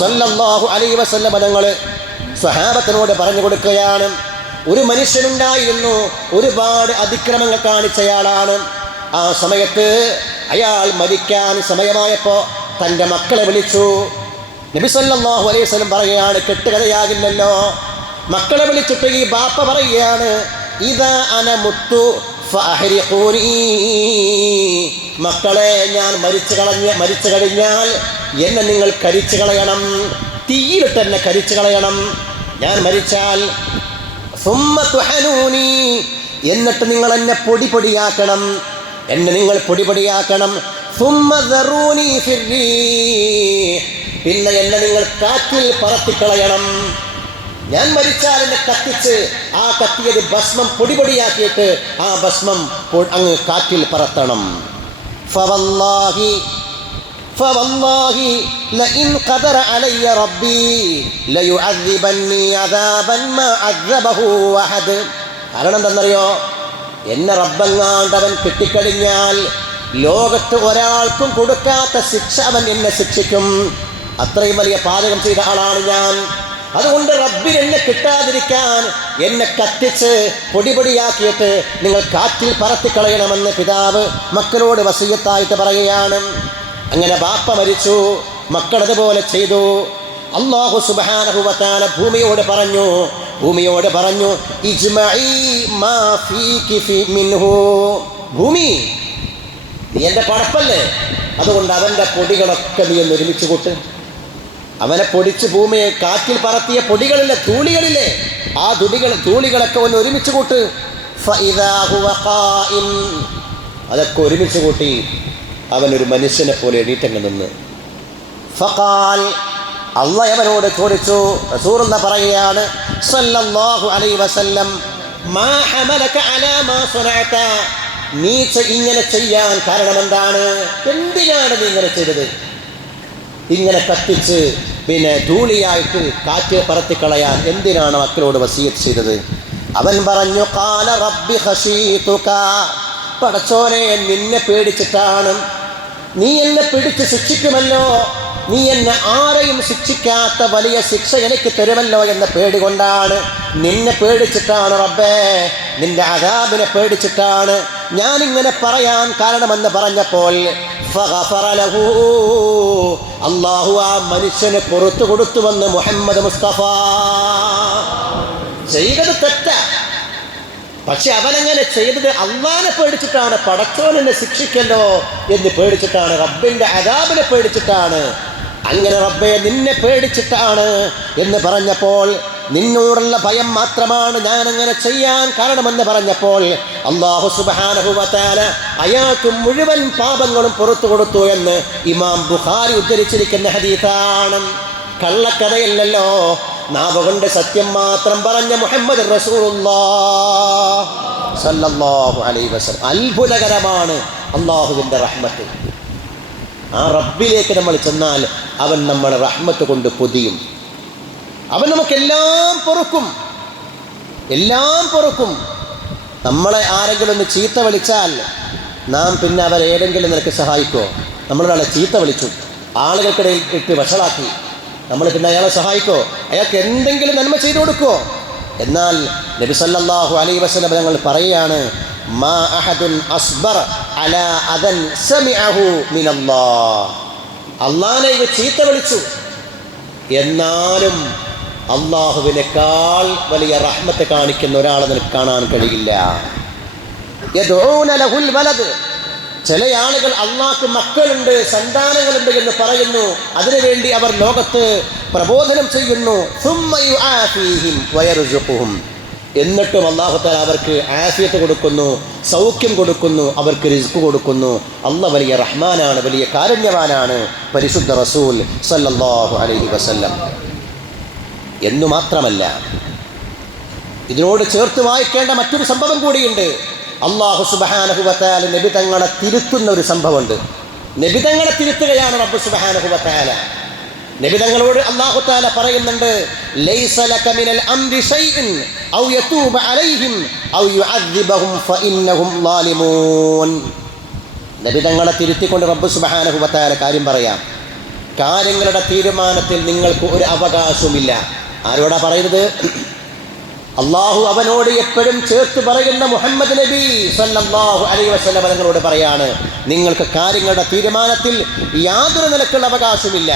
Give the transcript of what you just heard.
സല്ലല്ലാഹു അലൈഹി വസല്ലം തങ്ങൾ സ്വഹാബത്തിനോട് പറഞ്ഞു കൊടുക്കുകയാണ്, ഒരു മനുഷ്യനുണ്ടായിരുന്നു, ഒരുപാട് അതിക്രമങ്ങൾ കാണിച്ചയാളാണ്. ആ സമയത്ത് അയാൾ മരിക്കാൻ സമയമായപ്പോൾ തൻ്റെ മക്കളെ വിളിച്ചു. നബി സല്ലല്ലാഹു അലൈഹി വസല്ലം പറയുകയാണ്, കെട്ടുകഥയാകില്ലല്ലോ. മക്കളെ വിളിച്ചിട്ട് ഈ ബാപ്പ പറയുകയാണ്, ഇദാ അന മുത്തു ഫഅഹ്രിഖൂനി, മക്കളെ ഞാൻ മരിച്ചു കഴിഞ്ഞാൽ എന്നെ നിങ്ങൾ കരിച്ചു കളയണം, തീയിലിട്ട് എന്നെ കരിച്ചു കളയണം. ഞാൻ മരിച്ചാൽ സുമ്മ തുഹനൂനി, എന്നിട്ട് നിങ്ങൾ എന്നെ പൊടിയാക്കണം, എന്നെ നിങ്ങൾ പൊടിയാക്കണം. സുമ്മ ദറൂനി ഫിർരീഹ്, പിന്നെ എന്നെ നിങ്ങൾ കാറ്റിൽ പറത്തിക്കളയണം. ഞാൻ മരിച്ചാൽ എന്നെ കത്തിച്ച് ആ കത്തിയത് ഭസ്മം പൊടിയാക്കിയിട്ട് ആ ഭസ്മം അങ്ങ് കാറ്റിൽ പറത്തണം. ഫവല്ലാഹി ലഇൻ ഖദറ അലയ്യ റബ്ബി ലയുഅദ്ദിബന്നി അദാബൻ മാ അദ്ദബഹു അഹദ്. കാരണം എന്താണെന്നറിയോ, എന്നെ റബ്ബെങ്ങാണ്ടവൻ കിട്ടിക്കഴിഞ്ഞാൽ ലോകത്ത് ഒരാൾക്കും കൊടുക്കാത്ത ശിക്ഷ അവൻ എന്നെ ശിക്ഷിക്കും. അത്രയും വലിയ പാചകം ചെയ്ത ആളാണ് ഞാൻ. അതുകൊണ്ട് റബ്ബിന് എന്നെ കിട്ടാതിരിക്കാൻ എന്നെ കത്തിച്ച് പൊടിയാക്കിയിട്ട് നിങ്ങൾ കാറ്റിൽ പറത്തിക്കളയണമെന്ന് പിതാവ് മക്കളോട് വസിയത്തായിട്ട് പറയുകയാണ്. അങ്ങനെ ബാപ്പ മരിച്ചു, മക്കളതുപോലെ ചെയ്തു. അല്ലാഹു സുബ്ഹാനഹു വ തആല ഭൂമിയോട് പറഞ്ഞു ഇജ്മഈ മാ ഫീകി മിൻഹു, ഭൂമി നീ എൻ്റെ പടപ്പല്ലേ, അതുകൊണ്ട് അവൻ്റെ പൊടികളൊക്കെ നീ ഒന്ന് ഒരുമിച്ച് കൂട്ട്. അവനെ പൊടിച്ച് ഭൂമിയെ കാറ്റിൽ പറത്തിയ പൊടികളിലെ ധൂളികളിലെ ആ ധൂളികളൊക്കെ ഒന്ന് ഒരുമിച്ച് കൂട്ട്. ഫഇദാ ഹുവ ഖായിം, അതൊക്കെ ഒരുമിച്ച് കൂട്ടി അവനൊരു മനുഷ്യനെ പോലെ എണീറ്റങ്ങ് നിന്ന്. ഫഖാൽ, അല്ലാഹ് അവനോട് ചോദിച്ചു. റസൂലുള്ളാഹി പറയുകയാണ് സല്ലല്ലാഹു അലൈഹി വസല്ലം, മാ ഹമലക അലാ മാ സനഅത, നീ ഇങ്ങനെ ചെയ്യാൻ കാരണം എന്താണ്? എന്തിനാണ് നീ ഇങ്ങനെ ചെയ്തത്? ഇങ്ങനെ കത്തിച്ച് പിന്നെ ധൂളിയായിട്ട് കാറ്റ് പറത്തിക്കളയാൻ എന്തിനാണ് മക്കളോട് വസിയത്ത് ചെയ്തത്? അവൻ പറഞ്ഞു, ഖാല റബ്ബി ഖശീതുക, പടച്ചോനെ നിന്നെ പേടിച്ചിട്ടാണ്. നീ എന്നെ പിടിച്ച് ശിക്ഷിക്കുമല്ലോ, നീ എന്നെ ആരെയും ശിക്ഷിക്കാത്ത വലിയ ശിക്ഷ എനിക്ക് തരുമല്ലോ എന്ന പേടി കൊണ്ടാണ്, നിന്നെ പേടിച്ചിട്ടാണ് റബ്ബേ, നിന്റെ അദാബിനെ പേടിച്ചിട്ടാണ് ഞാനിങ്ങനെ പറയാൻ കാരണമെന്ന് പറഞ്ഞപ്പോൾ ഫഗഫറ ലഹു, അല്ലാഹു ആ മനുഷ്യന് പുറത്തു കൊടുത്തുവെന്ന് മുഹമ്മദ് മുസ്തഫ. ചെയ്തത് തെറ്റാ, പക്ഷെ അവനങ്ങനെ ചെയ്തത് അള്ളാനെ പേടിച്ചിട്ടാണ്, പടച്ചോനെന്നെ ശിക്ഷിക്കല്ലോ എന്ന് പേടിച്ചിട്ടാണ്, റബ്ബിന്റെ അദാബിനെ പേടിച്ചിട്ടാണ്. അങ്ങനെ റബ്ബെ നിന്നെ പേടിച്ചിട്ടാണ് എന്ന് പറഞ്ഞപ്പോൾ, നിന്നോടുള്ള ഭയം മാത്രമാണ് ഞാൻ അങ്ങനെ ചെയ്യാൻ കാരണമെന്ന് പറഞ്ഞപ്പോൾ അല്ലാഹു സുബ്ഹാനഹു വ തആല അയാൾക്ക് മുഴുവൻ പാപങ്ങളും പുറത്തു കൊടുത്തു എന്ന് ഇമാം ബുഖാരി ഉദ്ധരിച്ചിരിക്കുന്ന ഹദീസാണ്. കള്ളക്കഥയല്ലല്ലോ, നാവ് കൊണ്ട് സത്യം മാത്രം പറഞ്ഞ മുഹമ്മദ് റസൂലുള്ളാഹി സ്വല്ലല്ലാഹു അലൈഹി വസല്ലം. അത്ഭുതകരമാണ് അല്ലാഹുവിൻ്റെ റഹ്മത്ത്. ആ റബ്ബിലേക്ക് നമ്മൾ ചെന്നാൽ അവൻ നമ്മളെ റഹ്മത്ത് കൊണ്ട് പൊതിയും. അവൻ നമുക്കെല്ലാം പൊറുക്കും, എല്ലാം പൊറുക്കും. നമ്മളെ ആരെങ്കിലും ഒന്ന് ചീത്ത വിളിച്ചാൽ നാം പിന്നെ അവരെ ഏതെങ്കിലും നിനക്ക് സഹായിക്കുമോ? നമ്മളൊരാളെ ചീത്ത വിളിച്ചു, ആളുകൾക്കിടയിൽ ഇട്ട് വഷളാക്കി, നമ്മൾ പിന്നെ അയാളെ സഹായിക്കോ? അയാൾക്ക് എന്തെങ്കിലും നന്മ ചെയ്തു കൊടുക്കുമോ? എന്നാൽ നബി സല്ലല്ലാഹു അലൈഹി വസല്ലം ഞങ്ങൾ പറയുകയാണ്, മാ അഹദുൻ അസ്ബർ അലാ അദൻ സമിഅഹു മിനല്ലാഹ്. അള്ളാഹനെ ഇവ ചീത്ത വിളിച്ചു, എന്നാലും അള്ളാഹുവിനേക്കാൾ വലിയ റഹ്മത്ത് കാണിക്കുന്ന ഒരാളെ നിനക്ക് കാണാൻ കഴിയില്ല. യദ്ഊന ലഹുൽ വലദ്, ചില ആളുകൾ അള്ളാഹ്ക്ക് മക്കളുണ്ട്, സന്താനങ്ങളുണ്ട് എന്ന് പറയുന്നു, അതിനുവേണ്ടി അവർ ലോകത്ത് പ്രബോധനം ചെയ്യുന്നു. സുമ്മ യുആഫീഹിം വയർസുഖുഹും, എന്നിട്ടും അല്ലാഹു തആല അവർക്ക് ആഫിയത്ത് കൊടുക്കുന്നു, സൗഖ്യം കൊടുക്കുന്നു, അവർക്ക് റിസ്ക് കൊടുക്കുന്നു. അല്ലാഹ് വലിയ റഹ്മാനാണ്, വലിയ കാരുണ്യവാനാണ്. പരിശുദ്ധ റസൂൽ സല്ലല്ലാഹു അലൈഹി വസല്ലം. എന്നു മാത്രമല്ല, ഇതിനോട് ചേർത്ത് വായിക്കേണ്ട മറ്റൊരു സംഭവം കൂടിയുണ്ട്. അല്ലാഹു സുബ്ഹാനഹു വ തആല നബി തങ്ങളെ തിരുത്തുന്ന ഒരു സംഭവമുണ്ട്. നബി തങ്ങളെ തിരുത്തുകയാണ് റബ്ബ് സുബ്ഹാനഹു വ തആല. നബി തങ്ങളോട് അല്ലാഹു തആല പറയുന്നുണ്ട്, ലൈസ ലക മിനൽ അംരി ശൈഉൻ ഔ യതൂബ അലൈഹിം ഔ യുഅദ്ദിബഹും ഫഇന്നഹും ളാലിമൂൻ. നബി തങ്ങളെ തിരുത്തിക്കൊണ്ട് റബ്ബ് സുബ്ഹാനഹു വ തആല കാര്യം പറയാം. കാര്യങ്ങളുടെ തീരുമാനത്തിൽ നിങ്ങൾക്ക് ഒരു അവകാശവുമില്ല. ആരോടാ പറയുന്നത്? അള്ളാഹു അവനോട് എപ്പോഴും ചേർത്ത് പറയുന്ന മുഹമ്മദ് നബി സല്ലല്ലാഹു അലൈഹി വസല്ലം തങ്ങളോട് പറയാണ്, നിങ്ങൾക്ക് കാര്യങ്ങളുടെ തീരുമാനത്തിൽ യാതൊരു നിലക്കുള്ള അവകാശമില്ല.